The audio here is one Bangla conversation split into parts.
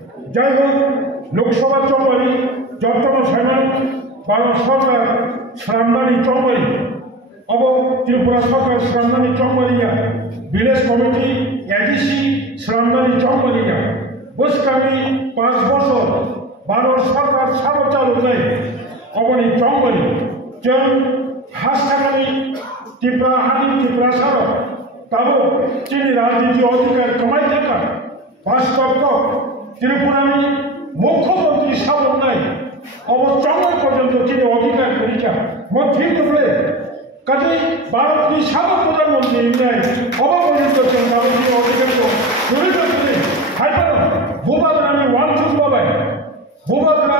যাই হোক, লোকসভা চম্পারি যত্ন সাইমান ভারত সরকার শ্রামদানি চম্পারি অব ত্রিপুরা সরকার শ্রামদানি চম্পারিয়া ভিলেজ কমিটি এডিসি শ্রামদানি চম্পারিয়া বসকামি 5 বছর ভারত সরকার সাবক চালু নেই অবনি চম্পারি जों हास्थायनानै ত্রিপুরা हानि ত্রিপুরা सारक ताबो चीनी राजनीति अधिकार कमाई थाका वास्तव त्रिपुरानि मुख्यमंत्री साबक नाय अबचंग पर्यन्त चीनी अधिकार करिका मध्य बोले कदि भारतनि साबक प्रधानमंत्री नाय अबपर्यन्त जों राजनीति अधिकार को जड़ित करे हाइपानो भूबाग्रानि वानसुक बाबाय भूबाग्रा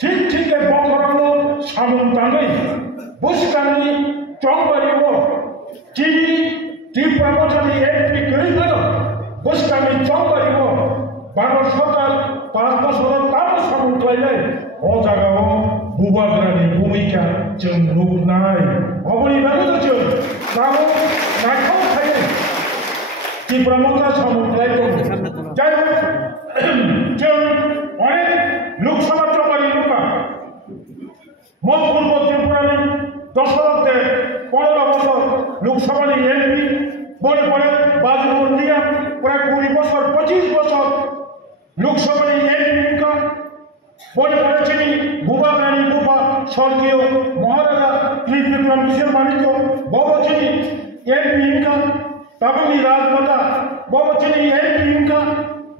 ठीक ठीक बखरानो सामंतानै बुसकानि चंबारिबो चीनी त्रिपुरा मजानि एंट्री करिफानो बुसकानि चंबारिबो भारत सरकार 5 बছर ताबो सामंतलायनाय अ जायगायाव भूबाग्रानि भूमिका जों नुनाय अबनि बागै जों दाबो नायथाव थायो त्रिपुरा मजा सामंतलायखौ जाय जों अनेक लोकसभा चंबारि लोका पूर्व त्रिपुरानि दशरथे 15 বছর লোকসভানি एमपी পরে পরে बाजुपुर निया प्राय 20 বছর 25 বছর लोकसभानि एमपी का পরে পরে চিনি ভূবাগ্রানি ভূপা স্বর্গীয় মহারাজা ত্রিবিক্রম কিশোর মানিক্য ববচিনি एमपी का তাবলি রাজমাতা ববচিনি एमपी का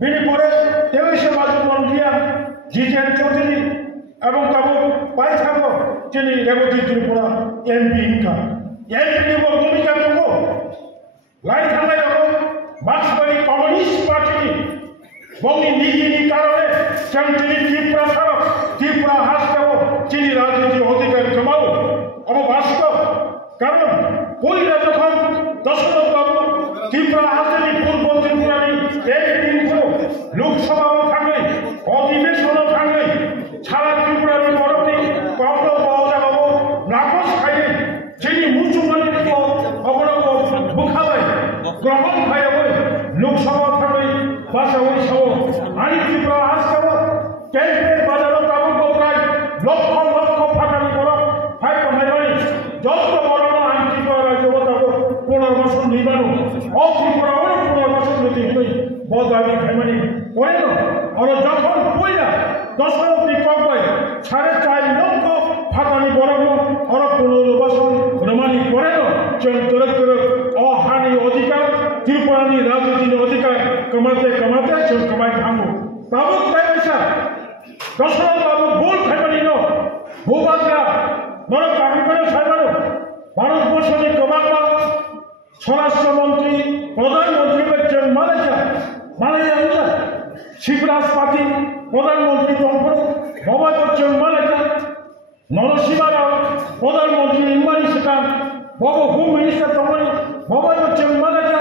বিনি পরে 23 বাजुপুর নিয়া জিতেন চৌধুরী এবং তাবো পাই থাকো চিনি রেবতী ত্রিপুরা एमपी का एमपी को भूमिका को लाई थानाय दं मार्क्सवादी कम्युनिस्ट पार्टी बंगनि नीतिनि कारणे जों दिनै त्रिपुरा सारक त्रिपुरा हास्ताव चिनि राजनीति अधिकार कमाओ अब वास्तव कारण पहिला जखन दशरथ बाबू त्रिपुरा हास्तानि पूर्व त्रिपुरानि एमपी को लोकसभायाव थाङै अधिवेशनाव थाङै सारा त्रिपुरानि बरफनि कब्र बजाबाबो नाकच खायो चिनि मुसुमानि को अबरको बुखाबाय ग्रहण खायाबै लोकसभा थाङै बासावै साव आनि त्रिपुरा हास्ताव केन्द्र बाजाराव दाबो प्राय लक्ष लक्ष फाटानि बरफ फाइभ खालामनानै যত বড় আইন ত্রিপুরা রাজ্য দাবো 15 বছর নিবানো অ ত্রিপুরাও 15 বছর নীতি হই বদাবি খাইমানি পড়ে না আর যখন পয়লা দশরথী কব্বাই 4.5 লক্ষ ফাটানি বরফ আর 15 বছর রমানি পড়ে না जों तरक तरक अहानि अधिकार त्रिपुरानि राजनीतिनि अधिकार कमाते कमाते जों कमाय थांगो दाबो तायसा दशरथ बाबू बोल खाइमानि न भूबाग्रा नर काहिमानो साइबानो भारतबर्षनि गोबां स्वराष्ट्र मंत्री प्रधानमंत्री जों मालाया शिवराज पाटिल प्रधानमंत्री दंफोर मबाइ बच्चन मालाया नरसिंहा राव प्रधानमंत्री इमानि सेकान बाबू होम मिनिस्टर तमनि मबाइ बच्चन मालाया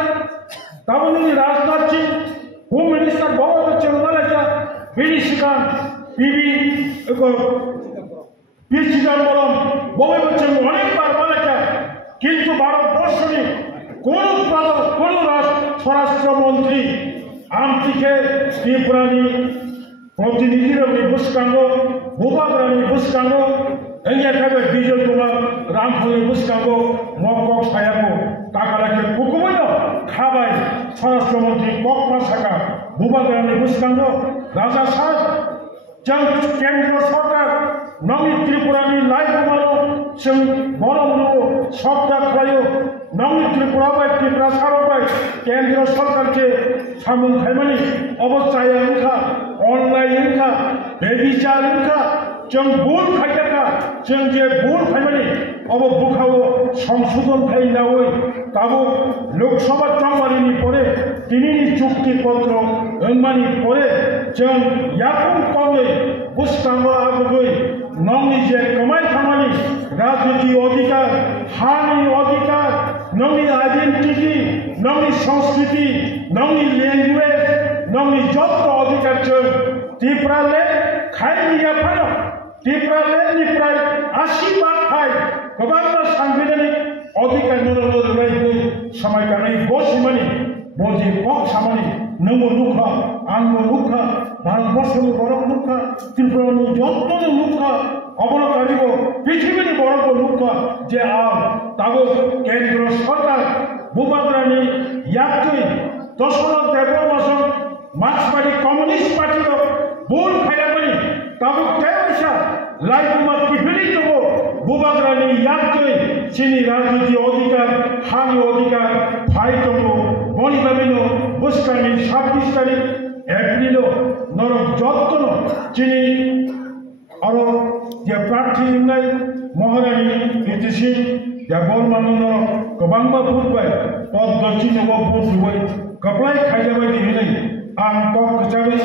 तमनि राजनाथ सिंह होम मिनिस्टर बाबू बच्चन मालाया बिनि सेकान पी चिदम्बरम मबाइ बच्चन अनेकबार मालाया किन्तु भारतबर्षनि कोन स्वराष्ट्र मंत्री आमथिखे त्रिपुरानि प्रतिनिधिनि बुसकांगो भूबाग्रानि बुसकांगो एंगेखाबे विजय कुमार रामफलनि बुसकांगो मकक सायागो ताकालाके कुकुमैनो खाबाय स्वराष्ट्र मंत्री ककमा साका भूबाग्रानि बुसकांगो राजा साहब जों केंद्र सरकार नंगि त्रिपुरानि लाइकुमानो जों बरमनो सब्दा खायो नंगि त्रिपुरा बाय त्रिपुरा सारबाय केंद्र सरकार के सामन खाइमानि अवस्थाया इनका ऑनलाइन इनका बेबिचार इनका जों भूल खाइका जों जे भूल खाइमानि अब बुखाओ संशोधन खाइनावै ताबो लोकसभा चंबारिनि परे तिनिनि चुक्ति पत्र ओंमानि परे जों याकुम कमै बुसकांगो आगुबै नंगि जे कमाय खामानि राजनीति अधिकार हानि अधिकार नंगि आइडेंटिटी नंगि संस्कृति नंगि लैंग्वेज नंगि जत अधिकार जों त्रिपुरा ले खाइनिया फानो त्रिपुरा लेनिफ्राय 80% खाय गोबां सांबिधानिक अधिकार नरनाय समायखानाय बसिमानि बजे पक सामानि नोंबो नुखा आंबो नुखा ভারতবর্ষের বড় মুখা ত্রিপুরার যত্ন মুখা অবনকারী পৃথিবীর বড় মুখা যে আর তাব কেন্দ্র সরকার ভূপাত্রানি ইয়াত্রী দশরথ দেববর্ষণ মার্ক্সবাদী কমিউনিস্ট পার্টির ভুল খাইলামানি তাবুক তেমসা লাইকুমা কিফিলি দেব ভূপাত্রানি ইয়াত্রী চিনি রাজনীতি অধিকার হানি অধিকার ভাই দেব বনিবাবিন বুস্কানি 26 তারিখ এপ্রিল নরক যত্ন চিনি আরো যে প্রার্থী নাই মহারানী নীতি সিং যে বলমানন্দ गोबांबा बुंबाय पद दर्शी न'आव बुंबाय गोबां खायजाबाय दिनै आं कक हिसाबै